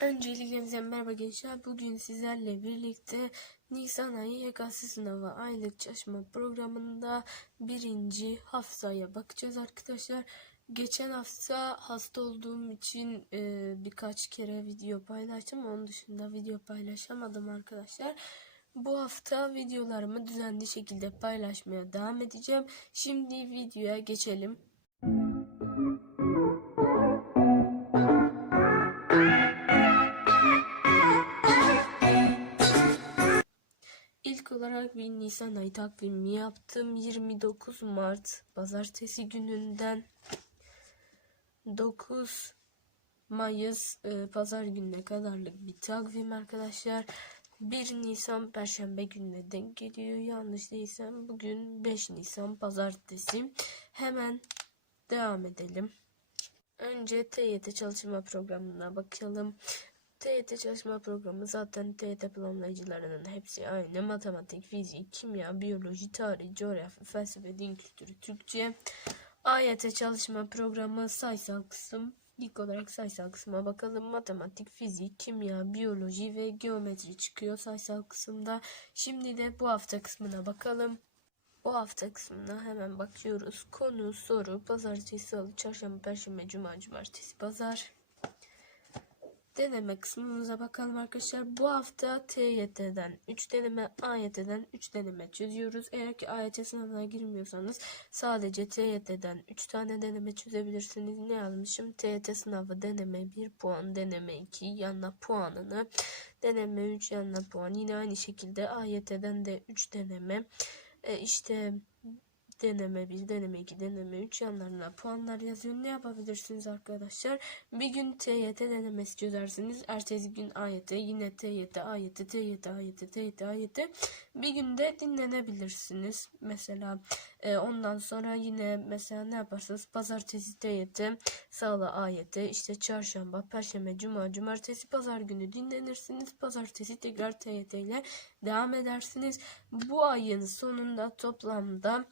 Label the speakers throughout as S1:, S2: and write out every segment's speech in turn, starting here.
S1: Öncelikle bize merhaba gençler. Bugün sizlerle birlikte Nisan ayı YKS sınavı aylık çalışma programında birinci haftaya bakacağız arkadaşlar. Geçen hafta hasta olduğum için e, birkaç kere video paylaştım. Onun dışında video paylaşamadım arkadaşlar. Bu hafta videolarımı düzenli şekilde paylaşmaya devam edeceğim. Şimdi videoya geçelim. Olarak bir Nisan ayı takvimi yaptım. 29 Mart pazartesi gününden 9 Mayıs e, pazar gününe kadarlık bir takvim arkadaşlar. 1 Nisan perşembe gününe denk geliyor. Yanlış değilsem bugün 5 Nisan pazartesi. Hemen devam edelim. Önce TYT çalışma programına bakalım. TYT çalışma programı zaten TYT planlayıcılarının hepsi aynı. Matematik, fizik, kimya, biyoloji, tarih, coğrafya, felsefe, din kültürü, Türkçe. AYT çalışma programı sayısal kısım. İlk olarak sayısal kısma bakalım. Matematik, fizik, kimya, biyoloji ve geometri çıkıyor sayısal kısımda. Şimdi de bu hafta kısmına bakalım. Bu hafta kısmına hemen bakıyoruz. Konu, soru, pazartesi, salı, çarşamba, perşembe, cuma, cumartesi, pazar. Deneme kısmımıza bakalım arkadaşlar. Bu hafta TYT'den 3 deneme, AYT'den 3 deneme çözüyoruz. Eğer ki AYT sınavına girmiyorsanız sadece TYT'den 3 tane deneme çözebilirsiniz. Ne yazmışım? TYT sınavı deneme 1 puan, deneme 2 yanına puanını, deneme 3 yanına puan. Yine aynı şekilde AYT'den de 3 deneme. E işte deneme 1, deneme 2, deneme 3 yanlarına puanlar yazıyor. Ne yapabilirsiniz arkadaşlar? Bir gün TYT denemesi çözersiniz. Ertesi gün AYT, yine TYT, AYT, TYT, AYT, TYT, AYT. Bir günde dinlenebilirsiniz. Mesela e, ondan sonra yine mesela ne yaparsınız? Pazartesi TYT, salı AYT, işte çarşamba, perşembe, cuma, cumartesi, pazar günü dinlenirsiniz. Pazartesi tekrar TYT ile devam edersiniz. Bu ayın sonunda toplamda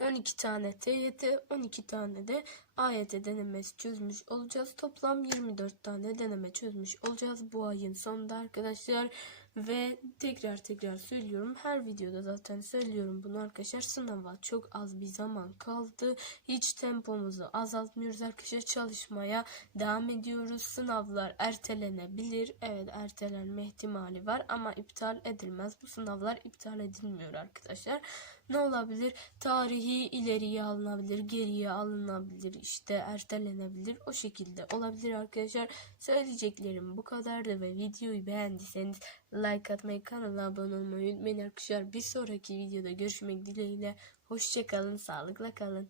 S1: 12 tane TYT, 12 tane de AYT denemesi çözmüş olacağız. Toplam 24 tane deneme çözmüş olacağız bu ayın sonunda arkadaşlar. Ve tekrar tekrar söylüyorum. Her videoda zaten söylüyorum bunu arkadaşlar. Sınava çok az bir zaman kaldı. Hiç tempomuzu azaltmıyoruz arkadaşlar. Çalışmaya devam ediyoruz. Sınavlar ertelenebilir. Evet ertelenme ihtimali var ama iptal edilmez. Bu sınavlar iptal edilmiyor arkadaşlar. Ne olabilir? Tarihi ileriye alınabilir, geriye alınabilir, işte ertelenebilir. O şekilde olabilir arkadaşlar. Söyleyeceklerim bu kadardı ve videoyu beğendiyseniz like atmayı, kanala abone olmayı unutmayın arkadaşlar. Bir sonraki videoda görüşmek dileğiyle. Hoşçakalın, sağlıkla kalın.